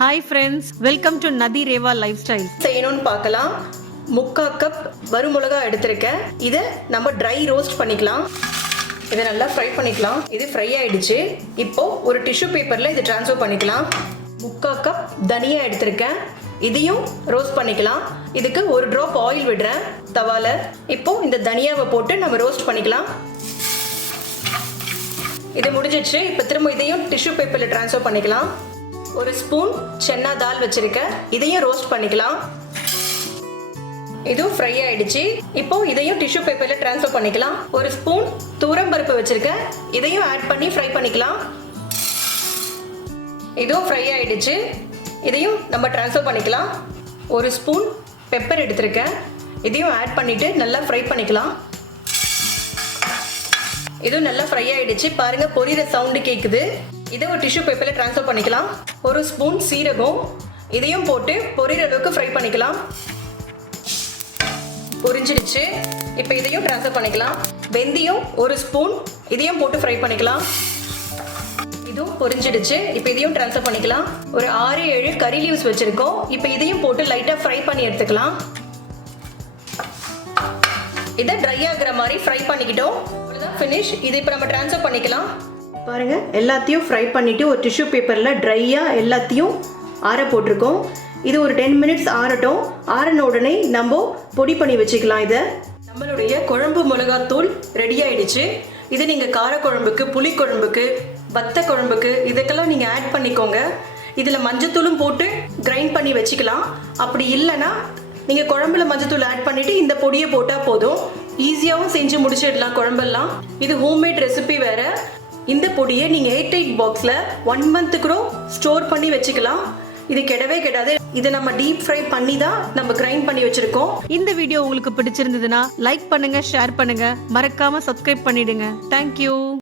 Hi friends welcome to நதி Rewa life style செய்யணும்னு பார்க்கலாம். முக்கா கப் வறுமிளகா எடுத்திருக்கேன். இதை நம்ம ட்ரை ரோஸ்ட் பண்ணிக்கலாம். இதை நல்லா ஃப்ரை பண்ணிக்கலாம். இது ஃப்ரை ஆயிடுச்சு. இப்போ ஒரு டிஷ்யூ பேப்பரில் இதை ட்ரான்ஸ்ஃபர் பண்ணிக்கலாம். முக்கா கப் தனியா எடுத்திருக்கேன். இதையும் ரோஸ்ட் பண்ணிக்கலாம். இதுக்கு ஒரு ட்ராப் ஆயில் விடுறேன். தவால. இப்போ இந்த தனியாவை போட்டு நம்ம ரோஸ்ட் பண்ணிக்கலாம். இது முடிஞ்சிச்சு. இப்போ திரும்ப இதையும் டிஷ்யூ பேப்பரில் ட்ரான்ஸ்ஃபர் பண்ணிக்கலாம். ஒரு ஸ்பூன் சென்னா தால் வச்சிருக்கேன். இதையும் ரோஸ்ட் பண்ணிக்கலாம். இதுவும் ஃப்ரை ஆயிடுச்சு. இப்போ இதையும் டிஷ்யூ பேப்பரில் ட்ரான்ஸ்ஃபர் பண்ணிக்கலாம். ஒரு ஸ்பூன் தூரம்பருப்பு வச்சிருக்கேன். இதையும் ஆட் பண்ணி ஃப்ரை பண்ணிக்கலாம். இதுவும் ஃப்ரை ஆயிடுச்சு. இதையும் நம்ம ட்ரான்ஸ்ஃபர் பண்ணிக்கலாம். ஒரு ஸ்பூன் பெப்பர் எடுத்திருக்கேன். இதையும் ஆட் பண்ணிட்டு நல்லா ஃப்ரை பண்ணிக்கலாம். இதுவும் நல்லா ஃப்ரை ஆயிடுச்சு. பாருங்க பொரியிற சவுண்டு கேட்குது இதை ஒரு டிஷ்யூ பேப்பரில் ட்ரான்ஸ்ஃபர் பண்ணிக்கலாம். ஒரு ஸ்பூன் சீரகம். இதையும் போட்டு பொரியிற அளவுக்கு ஃப்ரை பண்ணிக்கலாம். பொரிஞ்சிடுச்சு? இப்போ இதையும் ட்ரான்ஸ்ஃபர் பண்ணிக்கலாம். வெந்தயம் ஒரு ஸ்பூன் இதையும் போட்டு ஃப்ரை பண்ணிக்கலாம். இதுவும் பொரிஞ்சிடுச்சு? இப்போ இதையும் ட்ரான்ஸ்ஃபர் பண்ணிக்கலாம். ஒரு ஆறு ஏழு கறி லீவ்ஸ் வச்சுருக்கோம். இப்போ இதையும் போட்டு லைட்டாக ஃப்ரை பண்ணி எடுத்துக்கலாம். இதை ட்ரை ஆகுற மாதிரி ஃப்ரை பண்ணிக்கிட்டோம். அவ்வளோதான் ஃபினிஷ் இது இப்போ நம்ம ட்ரான்ஸ்ஃபர் பண்ணிக்கலாம். பாருங்கள் எல்லாத்தையும் ஃப்ரை பண்ணிவிட்டு ஒரு டிஷ்யூ பேப்பரில் ட்ரையாக எல்லாத்தையும் ஆற போட்டிருக்கோம். இது ஒரு டென் மினிட்ஸ் ஆறட்டும். ஆறின உடனே நம்ம பொடி பண்ணி வச்சுக்கலாம் இதை. நம்மளுடைய குழம்பு மிளகாத்தூள் ரெடி ஆயிடுச்சு. இது நீங்கள் காரக்குழம்புக்கு புளிக்குழம்புக்கு வத்த குழம்புக்கு இதுக்கெல்லாம் நீங்கள் ஆட் பண்ணிக்கோங்க. இதில் மஞ்சத்தூளும் போட்டு கிரைண்ட் பண்ணி வச்சுக்கலாம். அப்படி இல்லைன்னா நீங்கள் குழம்புல மஞ்சத்தூள் ஆட் பண்ணிவிட்டு இந்த பொடியை போட்டால் போதும். ஈஸியாகவும் செஞ்சு முடிச்சிடலாம் குழம்பெல்லாம். இது ஹோம்மேட் ரெசிபி வேறு. இந்த பொடியை நீங்கள் எயிட் எயிட் பாக்ஸில் ஒன் மந்த்து கூட ஸ்டோர் பண்ணி வச்சுக்கலாம். இது கெடவே கெடாது. இதை நம்ம டீப் ஃப்ரை பண்ணி தான் நம்ம கிரைண்ட் பண்ணி வச்சிருக்கோம். இந்த வீடியோ உங்களுக்கு பிடிச்சிருந்ததுன்னா லைக் பண்ணுங்க ஷேர் பண்ணுங்க. மறக்காம சப்ஸ்கிரைப் பண்ணிடுங்க. தேங்க்யூ